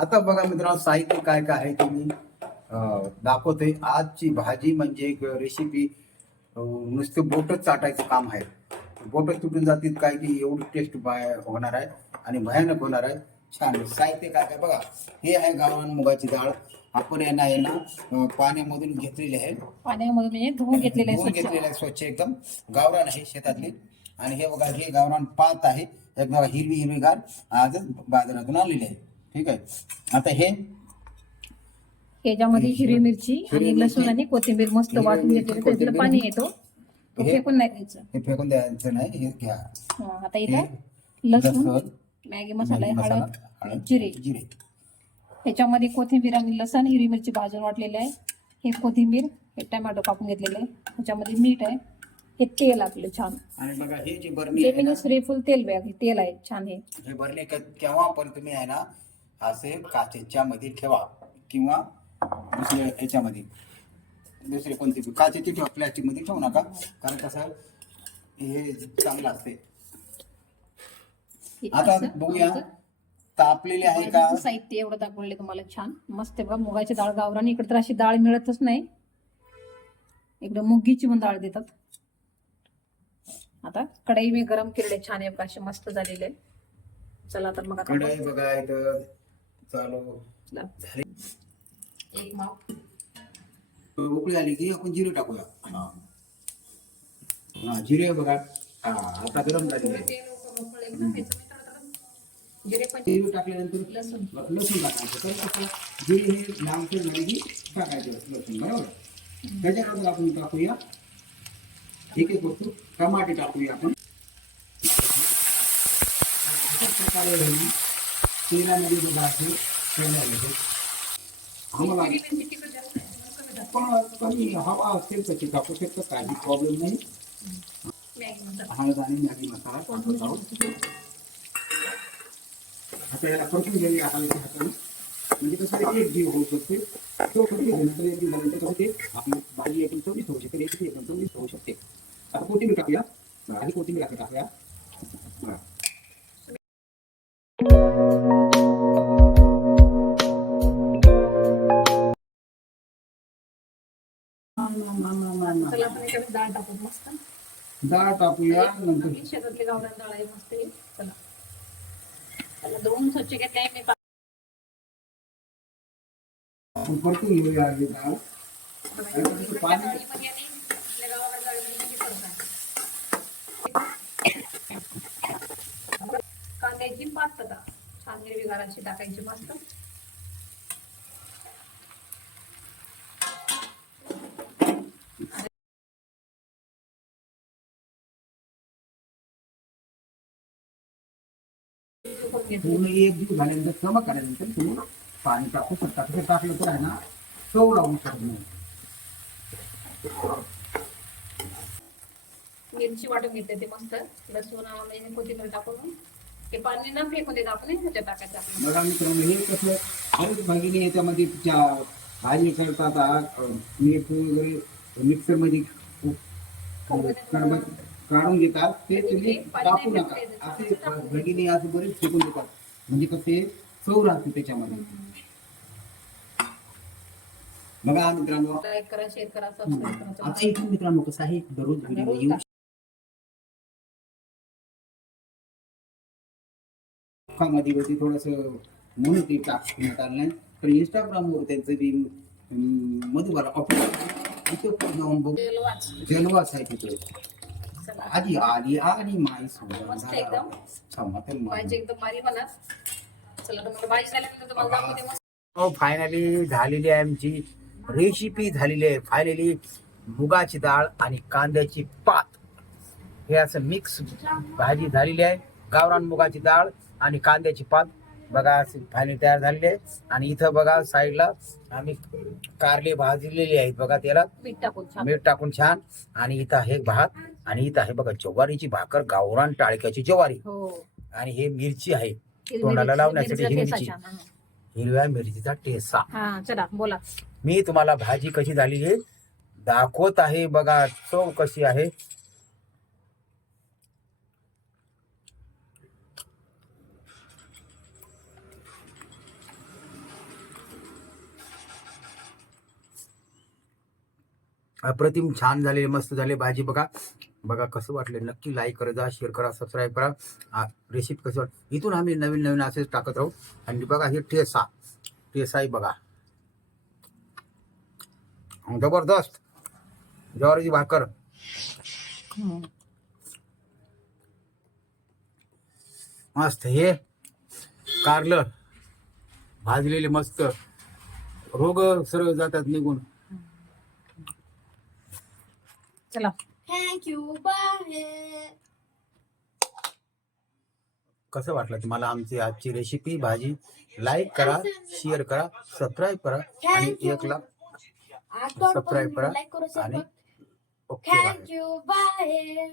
आता बघा मित्रांनो साहित्य काय काय आहे ते मी अं, दाखवतोय आजची भाजी म्हणजे एक रेसिपी नुसतं बोटच चाटायचं काम आहे. बोटच तुटून जातील काय की एवढी टेस्ट बाय होणार आहे आणि भयानक होणार आहे. छान. साहित्य काय काय बघा. हे आहे गावरान मुगाची डाळ. आपण यांना आहे ना अं, पाण्यामधून घेतलेली आहे. पाण्यामध्ये म्हणजे धुवून घेतलेलं आहे धुवून घेतलेलं आहे स्वच्छ एकदम. गावरान आहे शेतातली. आणि हे बघा हे गावरान पात आहे. एकदम हिरवी हिरवीगार आजच बाजारातून आणलेली आहे. ठीक आहे. आता हे याच्यामध्ये हिरवी मिरची हिरवी आणि लसूण. आणि कोथिंबीर मस्त हिरवी वाटून मिरची, घेतलेलं. त्यातलं कोथिंबीर. पाणी येतो. तो हे- फेकून नाही द्यायचं. हे फेकून द्यायचं नाही हे घ्या. हा, आता इथं हे लसूण मॅगी मसाला आहे, मसाला, हळद हळद, जिरे. जिरे. त्याच्यामध्ये कोथिंबीर आणि लसण हिरवी मिरची भाजून वाटलेलं आहे. हे कोथिंबीर हे टमॅटो कापून घेतलेलं आहे. त्याच्यामध्ये मीठ आहे. हे तेल आपलं छान. आणि बघा हे जी बरणी आहे ना, जेमिनी सूर्यफूल तेल बॅग हे तेल आहे छान हे हे बरणी क- केव्हा पण तुम्ही आहे ना असे काचेच्या मध्ये ठेवा किंवा दुसऱ्या याच्यामध्ये. दुसरे कोणते काचेची ठेवा प्लॅस्टिकमध्ये ठेवू नका. कारण कसं हे चांगलं असते. आता बघूया. तापलेले आहे का? साहित्य एवढं दाखवले तुम्हाला छान. मस्त आहे बघा मुगाची डाळ गावरान. इकडे तर अशी डाळ मिळतच नाही. इकडे मुगीची पण डाळ देतात. आता कढई मी गरम केलेले छान आहे बघा असे मस्त झालेले. चला तर मग कढई बघा इथं. चालू चला. झाली एक माप उकळी आली की आपण जिरे टाकूया हा हा, जिरे बघा हा आता गरम झालेले आहे जिरे टाकल्यानंतर लसूण लसूण टाकायचं तर कसं जिरे हे लांबचे झाले की टाकायचं लसूण बरोबर त्याच्यानंतर आपण टाकूया एक एक वस्तू टमाटे टाकूया आपण अशाच प्रकारे हे ना तेलामध्ये बघा असे तळल्या जाते. आम्हाला हिरवी मिरची तिखट जास्त आहे, कमी टाक. पण कमी हवा असेल तर ते टाकू शकतो काही प्रॉब्लेम नाही। मॅगी मसाला। हळद आणि मॅगी मसाला टाकत आहोत आता याला परतून घेऊया हळदी हाताने म्हणजे कसं ते एक जीव होऊ शकते तो फक्त घेण्याचं एक जीव झाल्यानंतर कसं ते आपली भाजी एकदम चविष्ट होऊ शकते रेसिपी एकदम चविष्ट होऊ शकते आता कोथिंबीर टाकूया आधी कोथिंबीर आता टाकूया चला आपण याच्यामध्ये डाळ टाकू मस्त. डाळ टाकूया नंतर आम्ही शेतातली गावरान डाळ आहे मस्त ही. चला. त्याला दोन स्वच्छ घेतले मी पा- आपण परतून घेऊया डाळ. बघा, इकडच्या डाळीमध्ये आणि आपल्या गावाकडे डाळीमध्ये किती फरक आहे. कांद्याची पाच छान हिरवीगार अशी टाकायची मस्त. पूर्ण एक जीव झाल्यानंतर चमक आल्यानंतर तुम्ही पाणी टाकू शकता. तसं टाकलं तर आहे ना चव शकत नाही. मिरची वाटून घेते ते मस्त. लसूण म्हणजे कोथिंबीर टाकून. ते पाणी न फेकून देत आपण ह्याच्यात टाकायचं आपण. बघा मित्रांनो हे कसं भगिनी याच्यामध्ये भाजी करतात मिरची वगैरे मिक्सरमध्ये कडबड काढून घेतात ते तुम्ही टाकू नका. असे भगिनी असे बरेच फेकून देतात. म्हणजे कसे? चव राहते त्याच्यामध्ये. बघा मित्रांनो. आता इथून मित्रांनो कसं आहे? दररोज व्हिडिओ येऊ मध्ये वरती थोडस म्हणून ते टाकण्यात आलं नाही तर इंस्टाग्रामवर त्यांचं बी मधुबाला तिथं जाऊन बघ. जलवास आहे तिथे. आधी आली आणि माई मस्त एकदम. भाजी एकदम भारी बनत चला तुम्हाला भाजी झाल्यानंतर तुम्हाला दाखवते मस्त. फायनली झालेली आहे आमची रेसिपी झालेली आहे. फायनली मुगाची डाळ आणि कांद्याची पात. हे असं मिक्स भाजी झालेली आहे. गावरान मुगाची डाळ आणि कांद्याची पात. बघा अशी फायनली तयार झालेली आहे. आणि इथं बघा साईडला आम्ही कारले भाजलेले आहेत. बघा त्याला मीठ टाकून छान. मीठ टाकून छान. आणि इथं आहे भात. आणि इथं आहे बघा ज्वारीची भाकर गावरान टाळक्याची ज्वारी. आणि हे मिरची आहे. तोंडाला लावण्यासाठी हिरव्या मिरचीचा ठेसा चला बोला. मी तुम्हाला भाजी कशी झाली हे दाखवत आहे बघा. चव कशी आहे? अप्रतिम छान झाले मस्त झाले भाजी बघा. बघा कसं वाटलं. नक्की लाईक करा जा शेअर करा सबस्क्राईब करा. रेसिपी कसं वाट इथून आम्ही नवीन नवीन असेच टाकत राहू. आणि बघा हे ठेसा. ठेसाही बघा. जबरदस्त. ज्वारीची भाकर. मस्त. हे कारलं. भाजलेले मस्त. रोग सरळ जातात निघून. चला. Thank you. Bye. कसं वाटलं तुम्हाला आमची आजची रेसिपी भाजी लाईक करा शेअर करा सबस्क्राईब करा आणि एक लाख सबस्क्राईब करा आणि. Okay bye you. Bye.